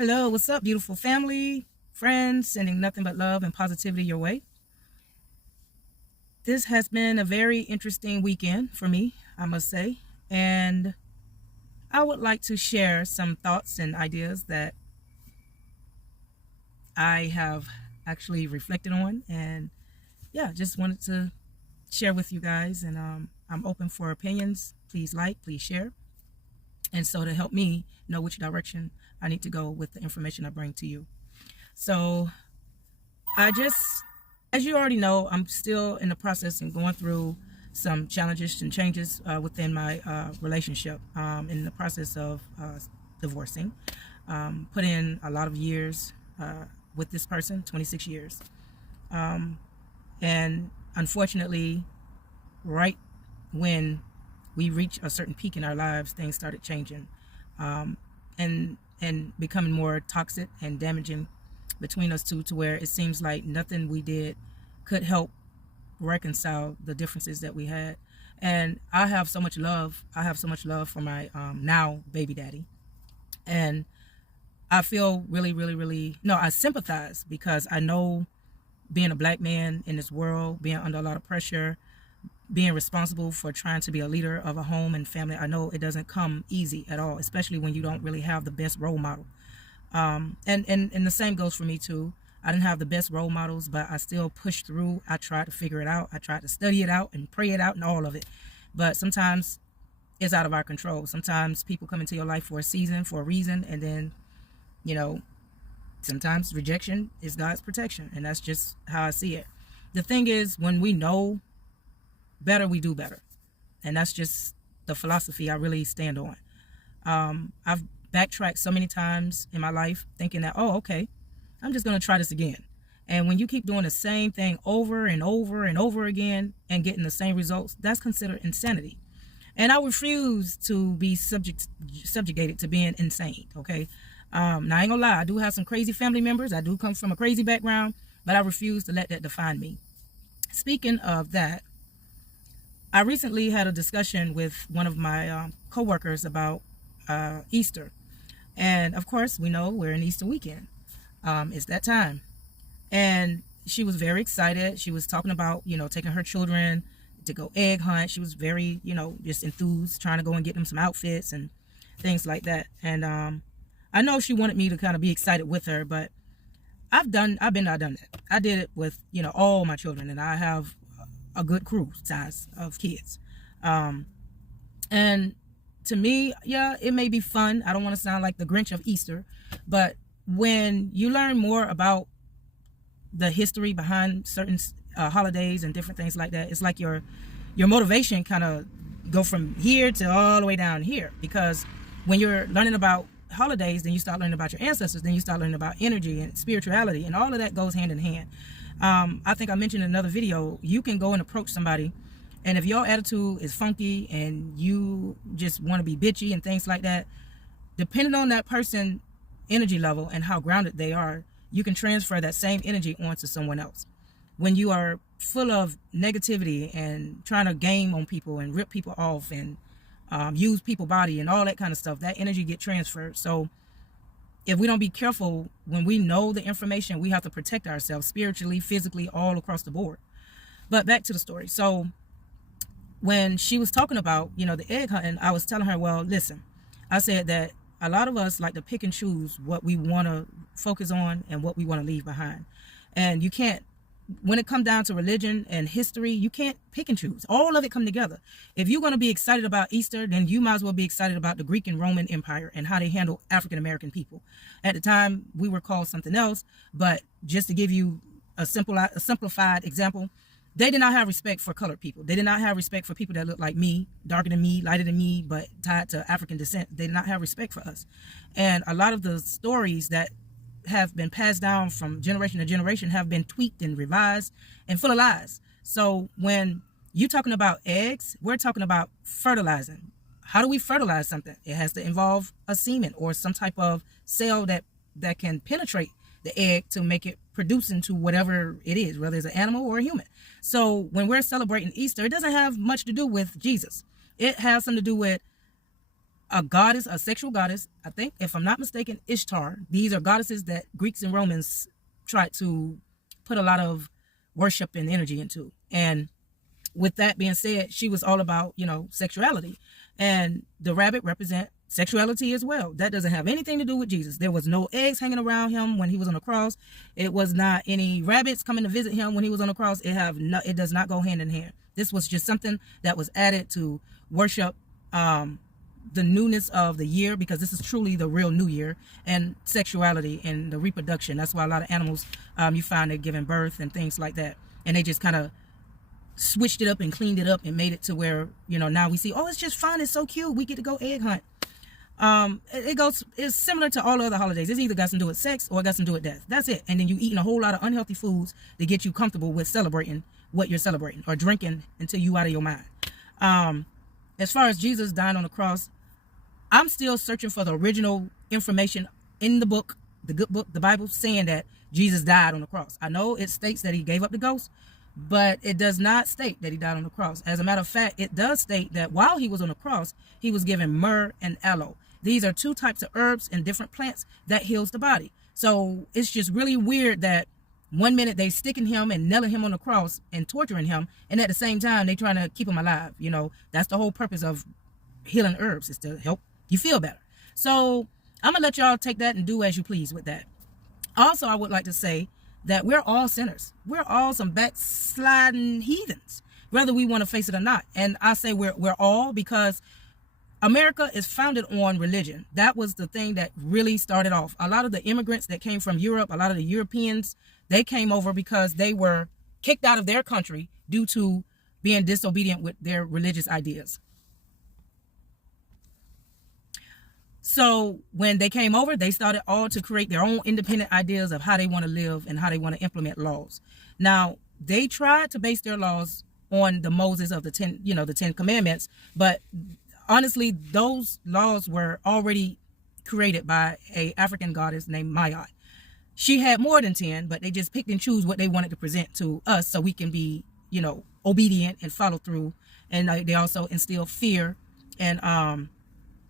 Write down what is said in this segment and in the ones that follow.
Hello, what's up, beautiful family, friends, sending nothing but love and positivity your way. This has been a very interesting weekend for me, I must say, and I would like to share some thoughts and ideas that I have actually reflected on, and yeah, just wanted to share with you guys. And I'm open for opinions. Please like, please share, and so to help me know which direction I need to go with the information I bring to you. So I just, as you already know, I'm still in the process and going through some challenges and changes within my relationship. In the process of divorcing, put in a lot of years with this person, 26 years, and unfortunately, right when we reached a certain peak in our lives, things started changing, and becoming more toxic and damaging between us two, to where it seems like nothing we did could help reconcile the differences that we had. And I have so much love. I have so much love for my now baby daddy. And I feel really, really, really, no, I sympathize, because I know, being a black man in this world, being under a lot of pressure, being responsible for trying to be a leader of a home and family, I know it doesn't come easy at all, especially when you don't really have the best role model. And the same goes for me too. I didn't have the best role models, but I still pushed through. I tried to figure it out. I tried to study it out and pray it out and all of it. But sometimes it's out of our control. Sometimes people come into your life for a season, for a reason, and then, you know, sometimes rejection is God's protection. And that's just how I see it. The thing is, when we know better, we do better. And that's just the philosophy I really stand on. I've backtracked so many times in my life thinking that, oh, okay, I'm just going to try this again. And when you keep doing the same thing over and over and over again and getting the same results, that's considered insanity. And I refuse to be subjugated to being insane, okay? Now, I ain't gonna lie, I do have some crazy family members. I do come from a crazy background, but I refuse to let that define me. Speaking of that, I recently had a discussion with one of my coworkers about Easter. And of course, we know we're in Easter weekend. It's that time. And she was very excited. She was talking about, taking her children to go egg hunt. She was very, just enthused, trying to go and get them some outfits and things like that. And I know she wanted me to kind of be excited with her, but I've done that. I did it with, all my children, and I have a good crew size of kids. And to me, yeah, it may be fun. I don't want to sound like the Grinch of Easter, but when you learn more about the history behind certain holidays and different things like that, it's like your motivation kind of go from here to all the way down here. Because when you're learning about holidays, then you start learning about your ancestors, then you start learning about energy and spirituality, and all of that goes hand in hand. I think I mentioned in another video, you can go and approach somebody, and if your attitude is funky and you just want to be bitchy and things like that, depending on that person energy level and how grounded they are, you can transfer that same energy onto someone else. When you are full of negativity and trying to game on people and rip people off and use people's body and all that kind of stuff, that energy get transferred. So if we don't be careful, when we know the information, we have to protect ourselves spiritually, physically, all across the board. But back to the story. So when she was talking about, the egg hunting, I was telling her, well, listen, I said that a lot of us like to pick and choose what we want to focus on and what we want to leave behind. And you can't, when it comes down to religion and history, you can't pick and choose. All of it come together. If you're going to be excited about Easter, then you might as well be excited about the Greek and Roman Empire and how they handle African American people. At the time, we were called something else, but just to give you a simplified example, they did not have respect for colored people. They did not have respect for people that look like me, darker than me, lighter than me, but tied to African descent. They did not have respect for us. And a lot of the stories that have been passed down from generation to generation have been tweaked and revised and full of lies. So when you're talking about eggs, we're talking about fertilizing. How do we fertilize something? It has to involve a semen or some type of cell that can penetrate the egg to make it produce into whatever it is, whether it's an animal or a human. So when we're celebrating Easter, it doesn't have much to do with Jesus. It has something to do with a goddess, a sexual goddess. I think, if I'm not mistaken, Ishtar. These are goddesses that Greeks and Romans tried to put a lot of worship and energy into. And with that being said, she was all about, sexuality. And the rabbit represent sexuality as well. That doesn't have anything to do with Jesus. There was no eggs hanging around him when he was on the cross. It was not any rabbits coming to visit him when he was on the cross. It does not go hand in hand. This was just something that was added to worship the newness of the year, because this is truly the real new year, and sexuality and the reproduction. That's why a lot of animals, you find they're giving birth and things like that. And they just kind of switched it up and cleaned it up and made it to where, now we see, oh, it's just fun. It's so cute. We get to go egg hunt. It's similar to all other holidays. It's either got something to do with sex or it got something to do with death. That's it. And then you eating a whole lot of unhealthy foods to get you comfortable with celebrating what you're celebrating, or drinking until you out of your mind. As far as Jesus dying on the cross, I'm still searching for the original information in the book, the good book, the Bible, saying that Jesus died on the cross. I know it states that he gave up the ghost, but it does not state that he died on the cross. As a matter of fact, it does state that while he was on the cross, he was given myrrh and aloe. These are two types of herbs and different plants that heals the body. So it's just really weird that one minute they sticking him and nailing him on the cross and torturing him, and at the same time they trying to keep him alive. That's the whole purpose of healing herbs, is to help you feel better. So I'm gonna let y'all take that and do as you please with that. Also, I would like to say that we're all sinners. We're all some backsliding heathens, whether we want to face it or not. And I say we're all, because America is founded on religion. That was the thing that really started off. A lot of the immigrants that came from Europe, a lot of the Europeans, they came over because they were kicked out of their country due to being disobedient with their religious ideas. So when they came over, they started all to create their own independent ideas of how they want to live and how they want to implement laws. Now, they tried to base their laws on the Moses of the 10 Commandments, but honestly, those laws were already created by a African goddess named Maya. She had more than 10, but they just picked and choose what they wanted to present to us so we can be, obedient and follow through. And they also instill fear and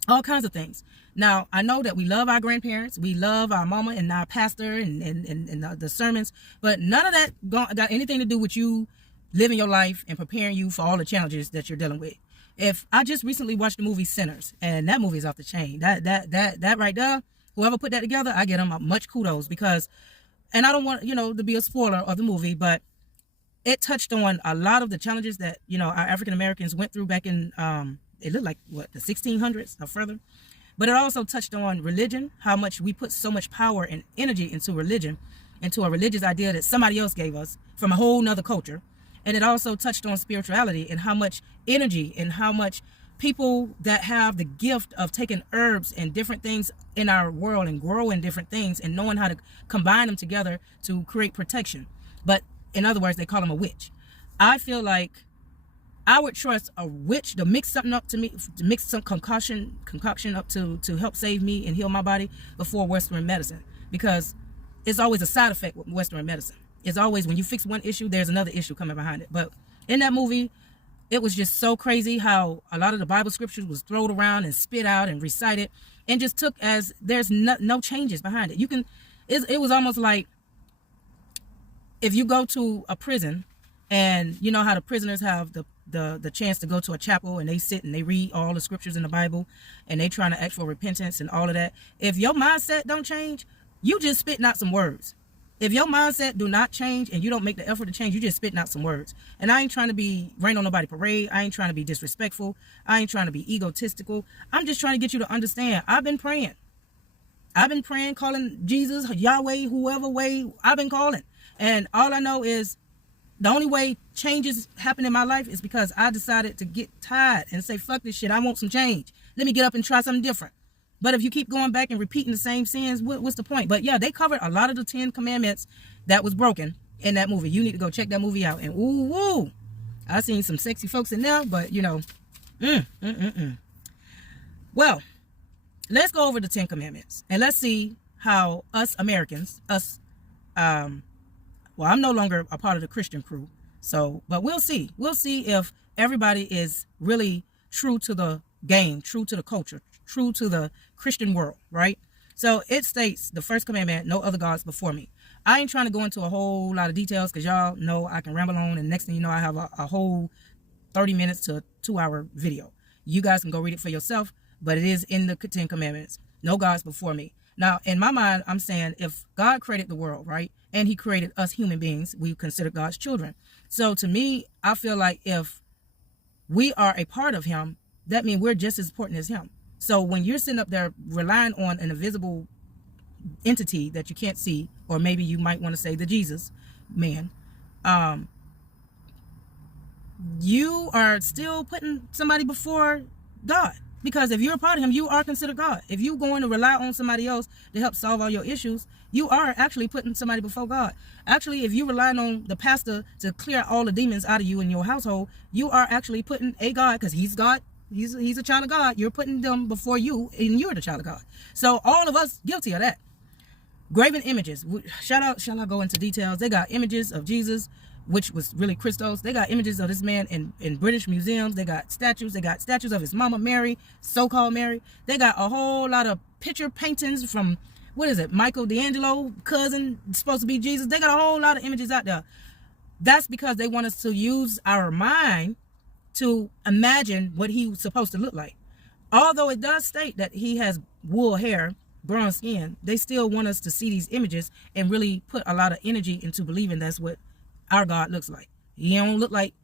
all kinds of things. Now, I know that we love our grandparents, we love our mama and our pastor and the sermons, but none of that got anything to do with you living your life and preparing you for all the challenges that you're dealing with. If I just recently watched the movie Sinners, and that movie is off the chain. That right there, whoever put that together, I give them much kudos, because, and I don't want, to be a spoiler of the movie, but it touched on a lot of the challenges that, our African Americans went through back in, it looked like, the 1600s or further. But it also touched on religion, how much we put so much power and energy into religion, into a religious idea that somebody else gave us from a whole nother culture. And it also touched on spirituality and how much energy and how much people that have the gift of taking herbs and different things in our world and growing different things and knowing how to combine them together to create protection. But in other words, they call them a witch. I feel like I would trust a witch to mix something up to mix some concoction up to help save me and heal my body before Western medicine, because it's always a side effect with Western medicine. It's always, when you fix one issue, there's another issue coming behind it. But in that movie, it was just so crazy how a lot of the Bible scriptures was thrown around and spit out and recited and just took as there's no changes behind it. It was almost like if you go to a prison, and you know how the prisoners have the chance to go to a chapel and they sit and they read all the scriptures in the Bible and they trying to ask for repentance and all of that. If your mindset don't change, you just spitting out some words. If your mindset do not change and you don't make the effort to change, you just spitting out some words. And I ain't trying to be rain on nobody parade. I ain't trying to be disrespectful. I ain't trying to be egotistical. I'm just trying to get you to understand. I've been praying, calling Jesus, Yahweh, whoever way I've been calling. And all I know is the only way changes happen in my life is because I decided to get tired and say, fuck this shit. I want some change. Let me get up and try something different. But if you keep going back and repeating the same sins, what's the point? But yeah, they covered a lot of the 10 commandments that was broken in that movie. You need to go check that movie out. And ooh, I seen some sexy folks in there, but Well, let's go over the 10 commandments and let's see how us Americans, I'm no longer a part of the Christian crew. But we'll see. We'll see if everybody is really true to the game, true to the culture, true to the Christian world, right? So it states the first commandment, no other gods before me. I ain't trying to go into a whole lot of details because y'all know I can ramble on, and next thing you know, I have a whole 30 minutes to a 2-hour video. You guys can go read it for yourself, but it is in the 10 commandments. No gods before me. Now, in my mind, I'm saying if God created the world, right, and he created us human beings, we consider God's children. So to me, I feel like if we are a part of him, that means we're just as important as him. So when you're sitting up there relying on an invisible entity that you can't see, or maybe you might want to say the Jesus man, you are still putting somebody before God. Because if you're a part of him, you are considered God. If you're going to rely on somebody else to help solve all your issues, you are actually putting somebody before God. Actually, if you're relying on the pastor to clear all the demons out of you in your household, you are actually putting a God, because he's God. He's a child of God. You're putting them before you, and you're the child of God. So all of us guilty of that. Graven images. Shall I go into details? They got images of Jesus, which was really Christos. They got images of this man in British museums. They got statues. They got statues of his mama Mary, so-called Mary. They got a whole lot of picture paintings from, what is it, Michael D'Angelo, cousin, supposed to be Jesus. They got a whole lot of images out there. That's because they want us to use our mind to imagine what he was supposed to look like. Although it does state that he has wool hair, bronze skin, they still want us to see these images and really put a lot of energy into believing that's what our God looks like. He don't look like,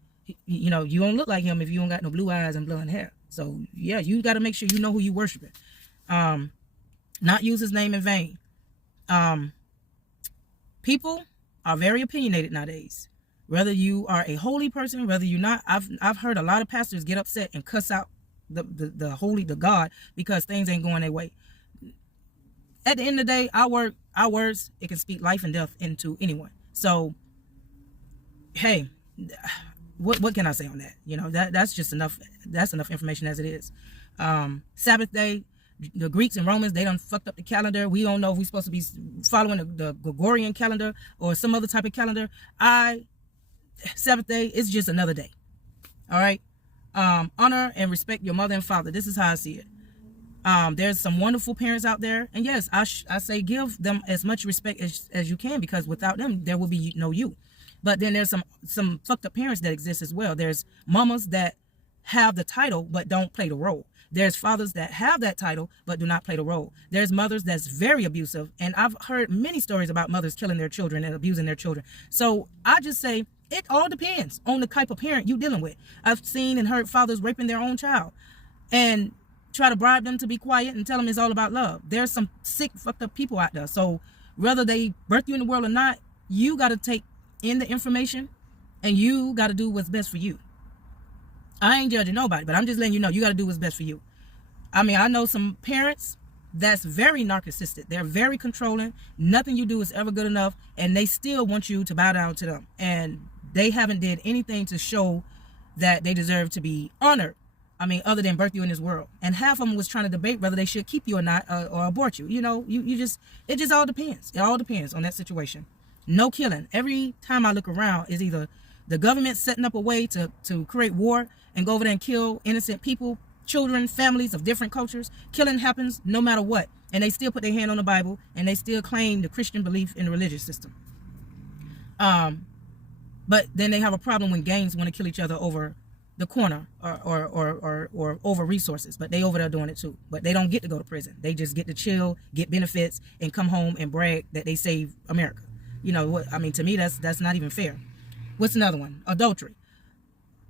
you don't look like him if you don't got no blue eyes and blonde hair. So yeah, you got to make sure you know who you worshiping. Not use his name in vain. People are very opinionated nowadays. Whether you are a holy person, whether you're not, I've heard a lot of pastors get upset and cuss out the God because things ain't going their way. At the end of the day, our words, it can speak life and death into anyone. So hey, what can I say on that? That's just enough. That's enough information as it is. Sabbath day, the Greeks and Romans, they done fucked up the calendar. We don't know if we're supposed to be following the Gregorian calendar or some other type of calendar. Sabbath day is just another day. All right. Honor and respect your mother and father. This is how I see it. There's some wonderful parents out there, and yes, I say give them as much respect as you can, because without them, there will be no you. But then there's some fucked up parents that exist as well. There's mamas that have the title but don't play the role. There's fathers that have that title but do not play the role. There's mothers that's very abusive, and I've heard many stories about mothers killing their children and abusing their children. So I just say it all depends on the type of parent you're dealing with. I've seen and heard fathers raping their own child and try to bribe them to be quiet and tell them it's all about love. There's some sick, fucked up people out there. So whether they birth you in the world or not, you got to take in the information and you got to do what's best for you. I ain't judging nobody, but I'm just letting you know you got to do what's best for you. I mean, I know some parents that's very narcissistic. They're very controlling. Nothing you do is ever good enough, and they still want you to bow down to them. And they haven't did anything to show that they deserve to be honored. I mean, other than birth you in this world. And half of them was trying to debate whether they should keep you or not, or abort you. It just all depends. It all depends on that situation. No killing. Every time I look around is either the government setting up a way to create war and go over there and kill innocent people, children, families of different cultures. Killing happens no matter what. And they still put their hand on the Bible, and they still claim the Christian belief in the religious system. But then they have a problem when gangs want to kill each other over the corner or over resources. But they over there doing it too. But they don't get to go to prison. They just get to chill, get benefits, and come home and brag that they saved America. To me, that's not even fair. What's another one? Adultery.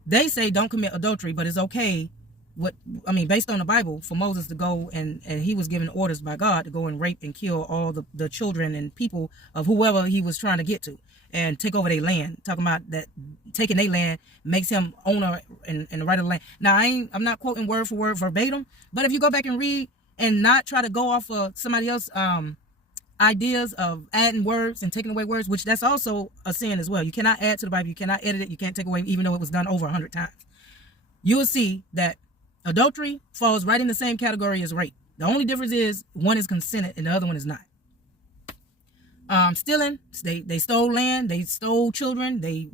They say don't commit adultery, but it's okay. Based on the Bible, for Moses to go and he was given orders by God to go and rape and kill all the children and people of whoever he was trying to get to and take over their land. Talking about that taking their land makes him owner and the right of the land. Now, I'm not quoting word for word verbatim, but if you go back and read and not try to go off of somebody else's ideas of adding words and taking away words, which that's also a sin as well. You cannot add to the Bible. You cannot edit it. You can't take away, even though it was done over 100 times. You will see that adultery falls right in the same category as rape. The only difference is one is consented and the other one is not. Stealing, they stole land, they stole children, they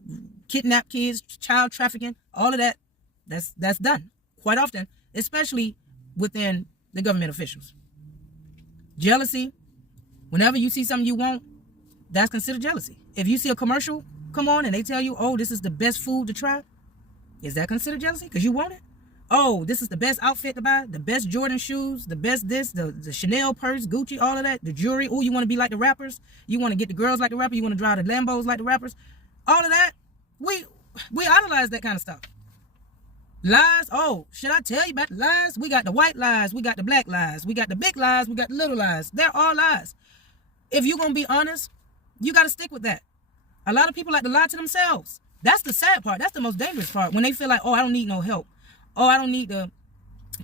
kidnapped kids, child trafficking, all of that, that's done quite often, especially within the government officials. Jealousy, whenever you see something you want, that's considered jealousy. If you see a commercial come on and they tell you, oh, this is the best food to try, is that considered jealousy? Because you want it? Oh, this is the best outfit to buy, the best Jordan shoes, the best this, the Chanel purse, Gucci, all of that, the jewelry. Oh, you want to be like the rappers? You want to get the girls like the rappers? You want to drive the Lambos like the rappers? All of that, we idolize that kind of stuff. Lies, oh, should I tell you about the lies? We got the white lies, we got the black lies, we got the big lies, we got the little lies. They're all lies. If you're going to be honest, you got to stick with that. A lot of people like to lie to themselves. That's the sad part. That's the most dangerous part. When they feel like, oh, I don't need no help. Oh, I don't need to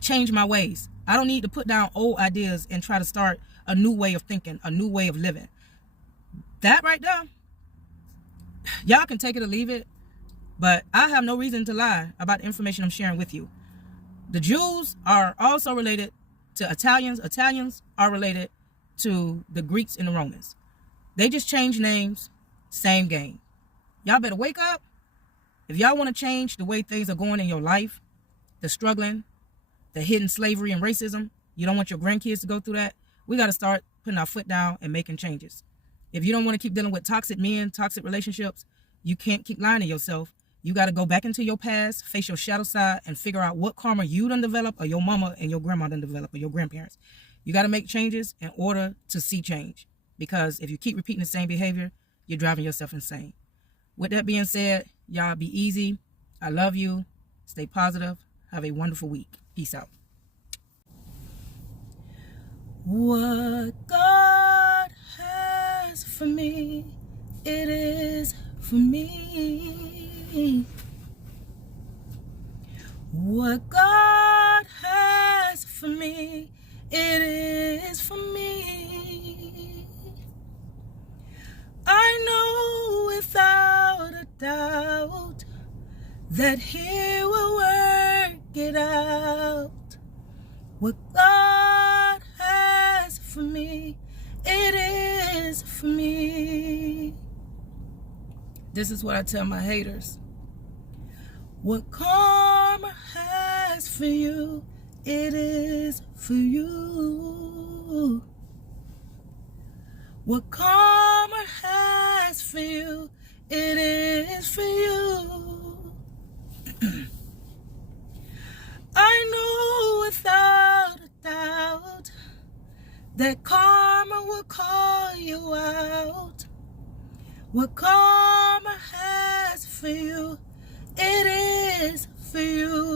change my ways. I don't need to put down old ideas and try to start a new way of thinking, a new way of living. That right there, y'all can take it or leave it, but I have no reason to lie about the information I'm sharing with you. The Jews are also related to Italians. Italians are related to the Greeks and the Romans. They just changed names, same game. Y'all better wake up. If y'all want to change the way things are going in your life, the struggling, the hidden slavery and racism, you don't want your grandkids to go through that, we got to start putting our foot down and making changes. If you don't want to keep dealing with toxic men, toxic relationships, you can't keep lying to yourself. You got to go back into your past, face your shadow side, and figure out what karma you done develop, or your mama and your grandma done develop, or your grandparents. You got to make changes in order to see change. Because if you keep repeating the same behavior, you're driving yourself insane. With that being said, y'all be easy. I love you. Stay positive. Have a wonderful week. Peace out. What God has for me, it is for me. What God has for me, it is for me. I know without a doubt that He will work it out. What God has for me, it is for me. This is what I tell my haters. What karma has for you, it is for you. What karma has for you, it is for you. I know without a doubt that karma will call you out. What karma has for you, it is for you.